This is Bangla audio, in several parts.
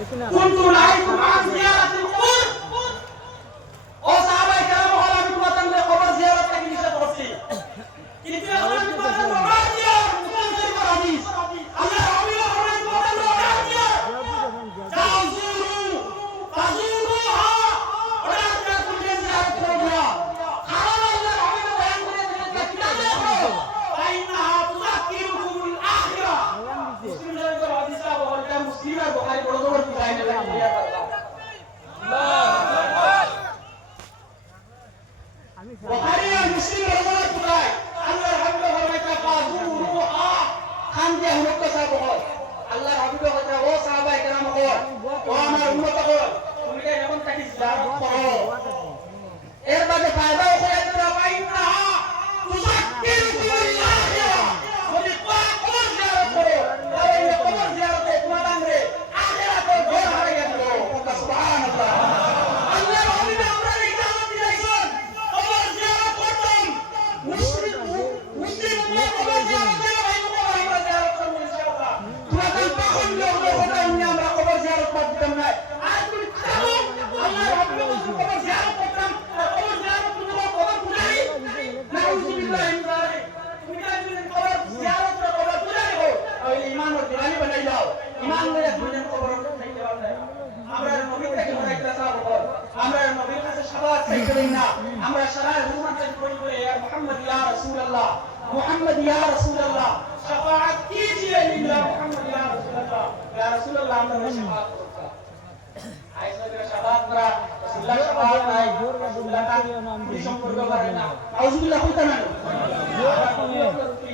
কুনতু নাহাইতুম আন জিয়ারাতিল কুবুর ও সাহাবায়ে কেরাম হল আমি তোমাদের কবর জিয়ারত থেকে নিষেধ করছি কিন্তু এখন আমি তোমাদের না দিয়া মুসলিম শরীফের হাদিস আল্লাহ রাব্বুল আলামিন তোমাদের না দিয়া তাজুরু তাজুরুহা ওরা আপনারা কুনকে জিয়ারত করবা কারণ আল্লাহ রাব্বুল বয়ান করে দিয়েছেন কিতাবে আইনা তুযাক্কিরুকুমুল আখিরা মুসলিম শরীফের হাদিস বলতে মুসলিম আর বুখারী বড় বড় লাইনে লাগিয়ে করবা বুখারী আর মুসলিম রহমান খুদাই আল্লাহর হাবিব ফরমাইতা ফাজুরুহা খান যে হুমত সাহেব হয় আল্লাহর হাবিব কথা ও সাহাবায়ে কেরাম হল ও আমার উম্মত হল তুমি এখন তাকে জিয়ারত করো এর বাদে ফায়দা হয়ে তোমরা পাইনা তুযাক্কিরুকুমুল আখিরা যদি কবর জিয়ারত করো তাহলে এই কবর জিয়ারতে তোমার আমরে আখিরাতে ঘর হারিয়ে দিল সুবহানাল্লাহ আল্লাহর হাবিব আমরা ইজাজত দিয়েছেন কবর জিয়ারত করতাম মুসলিম উম্মত কবর জিয়ারত করে আমরা জিয়ারত করব ইনশাআল্লাহ তোমাদের তখন লোক কথা আমরা কবর জিয়ারত করতাম না আজ তুমি চাও আল্লাহর হাবিব কবর জিয়ারত করতাম কবর জিয়ারত করব কবর পূজারি নাউযুবিল্লাহি মিন যালিক তুমি যদি কবর জিয়ারত করো কবর পূজারি হও আর ঈমান ও দিওয়ানি বানাই দাও ঈমান লইয়া দুজন কবর চাইতে পারবে আমরা নবীর থেকে মরাইতা সাহাব হল আমরা নবীর কাছে শাফাআত চাইতে না আমরা সারা হুজুর থেকে কই করে ইয়া মুহাম্মদ ইয়া রাসূলুল্লাহ মুহাম্মদ ইয়া রাসূলুল্লাহ শাফাআত कीजिए লিল্লাহ মুহাম্মদ ইয়া রাসূলুল্লাহ আমরা শাফাআত করতে আইসা করে শাফাআত করা রাসূলুল্লাহ শাফাআত নাই রাসূলুল্লাহ পুরি সম্পর্ক করে না নাউযুবিল্লাহ হইতা না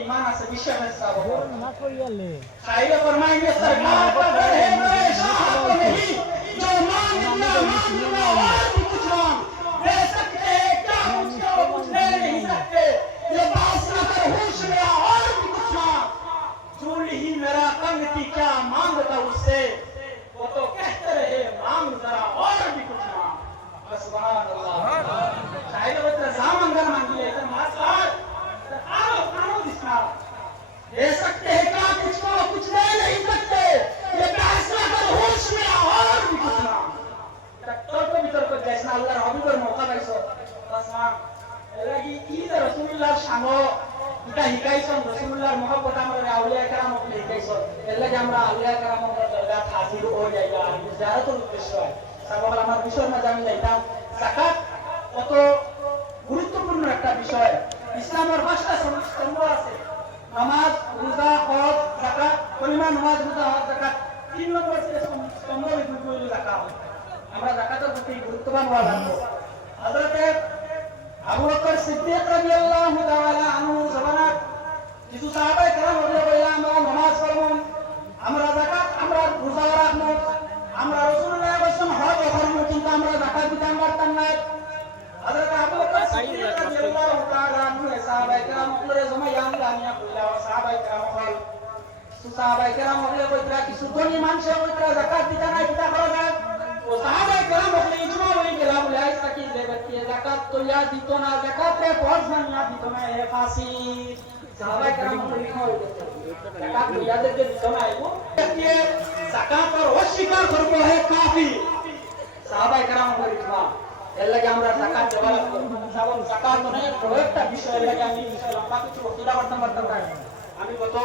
ঈমান আছে বিশ্বাস আছে সাহাব না কইয়ালে সাইয়ে ফরমাएंगे सरकार का डर है मेरे शाह को नहीं जो मांगना और भी कुछ मांग दे सकते हैं क्या मुझको कुछ दे नहीं सकते ये बात ना कर होश में और भी कुछ मांग झूल ही मेरा तंग की क्या मांगता उससे वो तो कहते रहे मांग जरा और भी कुछ मांग सुभान अल्लाह शायद वो तेरा सामंगर मांगी है तेरा मास्टर कानो दिसना दे सकते हैं क्या मुझको कुछ दे नहीं सकते ये फैसला कर होश में और भी कुछ ना तर्क वितर्क जैसा আল্লাহর হাবিবের মওকা পাইছো বাস মা এলাকি ঈদ রাসূলুল্লাহ শানো এটা হিকাইছেন রাসূলুল্লাহর মহব্বত আমরা আউলিয়া کرام কে হিকাইছেন এলাকি আমরা আউলিয়া کرام এর দরগা হাজির হয়ে যাই আর জিয়ারতের উদ্দেশ্য হয় সাবাল আমার বিষয় না জানি যাইতাম যাকাত কত গুরুত্বপূর্ণ একটা বিষয় ইসলামের 5টা স্তম্ভ আছে নামাজ রোজা হজ যাকাত কলিমা নামাজ রোজা হজ যাকাত 3 নম্বর স্তম্ভ হইল যাকাত আমরা যাকাতের প্রতি গুরুত্ববান হওয়া লাগবে হযরত আবু বকর সিদ্দিক রাদিয়াল্লাহু তাআলা আনহু জামানাত কিছু সাহাবায়ে কেরাম বললেন আমরা নামাজ পড়ব আমরা যাকাত আমরা রোজা রাখব আমরা রাসূলুল্লাহ সাল্লাল্লাহু আলাইহি ওয়াসাল্লাম হজ করব কিন্তু আমরা যাকাত দিতে পারতাম না হযরত আবু বকর সিদ্দিক রাদিয়াল্লাহু তাআলা আনহু সাহাবায়ে কেরাম বললে জমায়ান দানিয়া কইলা সাহাবায়ে কেরাম হল সাহাবায়ে কেরাম বললে কইরা কিছু ধনী মানুষ কইরা যাকাত দিতে না কিতা করা যায় ও সাহাবায়ে কেরাম বললে ইজমা হয়ে গেল বলে আইসা কি দেবে কি যাকাত তো ইয়া দিত না যাকাত রে ফরজ না দিত না এ ফাসি সাহাবায়ে কেরাম বললে কি হইছে যাকাত তো ইয়া দিতে দিত না এগো ये যাকাত আর অস্বীকার করব হে কাফি সাহাবায়ে কেরাম বলে ইজমা এর লাগি আমরা যাকাত দেওয়া লাগবে সাবান যাকাত মানে একটা বিষয় লাগে আমি বিষয় লম্বা কিছু বক্তব্য করতে পারতাম না আমি কত